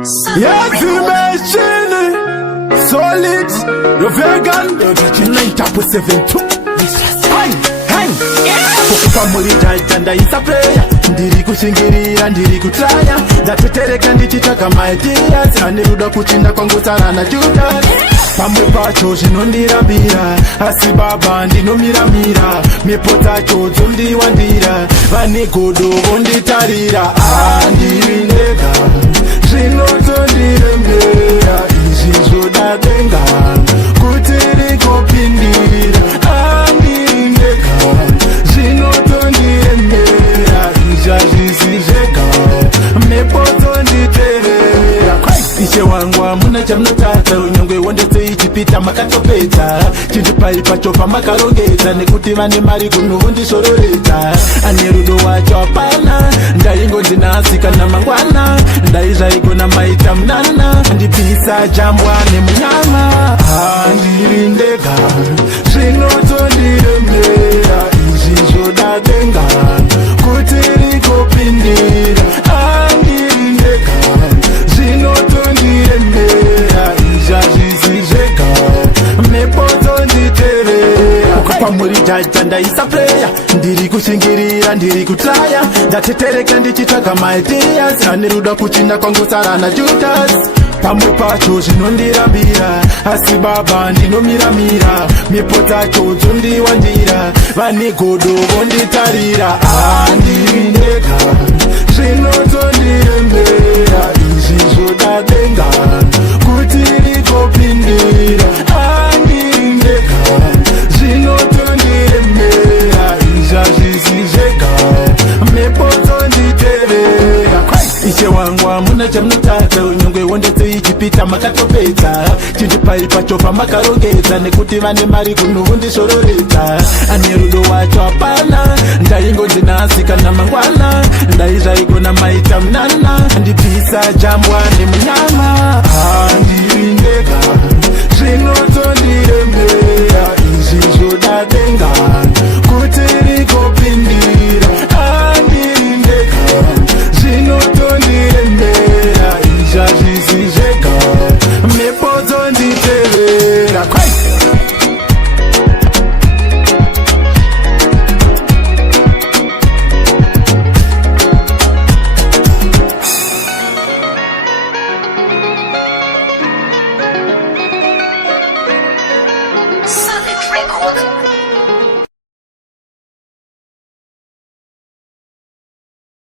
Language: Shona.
Yes, machine, solid, the vegan, the 9.72. Hang, hang. Kukupa muri jaitanda isa player. Ndiri kushingirira, ndiri kutraya. Ndatetereka ndichitaka my ideas. Aniruda kuchinda kwangu sana na Judas. Pamwe pacho zvinondirambira, asi baba ndinomiramira. Mhepo dzacho dzondiwandira, vane godo vonditarira. Ndiri ndega, zvinotondirembera, izvi zvodadenga kuti rikopindira. Ndiri ndega, zvinotondirembera, izvi hazvisi zvega, mhepo dzonditerera. Ishe wangu hamuna chamunotadza, unyongwe wondetse ichipita makatopedza. Chindipai pacho pamakarongedza, nekuti vane mari kuno vondishororedza. Ane rudo wacho hapana, ndaingonzi nhasi kana mangwana. Ndaizvaigona maita munana, ndipisa jambwa nemunyama. Ndiri ndega, zvinotondirembera, izvi zvodadenga kuti rikopindira. Ndiri ndega, zvinotondirembera, izvi hazvisi zvega, mhepo dzonditerera. Kukupa muri jaja ndaisa player, ndiri kushingirira, ndiri kutraya. Ndatetereka ndichitsvaga my ideas, ane ruda kuchinda kwangu sara na Judas. Pamwe pacho zvinondirambira, asi baba ndinomiramira. Mhepo dzacho dzondiwandira, vane godo vonditarira. Ndiri ndega, zvinotondirembera, izvi zvodadenga kuti rikopindira. Ndiri ndega, zvinotondirembera, izvi hazvisi zvega, mhepo dzonditerera. Ishe wangu hamuna chamunotadza, unyongwe wondetse ichipita makatopedza. Chindipai pacho pamakarongedza, nekuti vane mari kuno vondishororedza. Ane rudo wacho hapana, ndaingonzi nhasi kana mangwana. Ndaizvaigona maita munana, ndipisa jambwa nemunyama.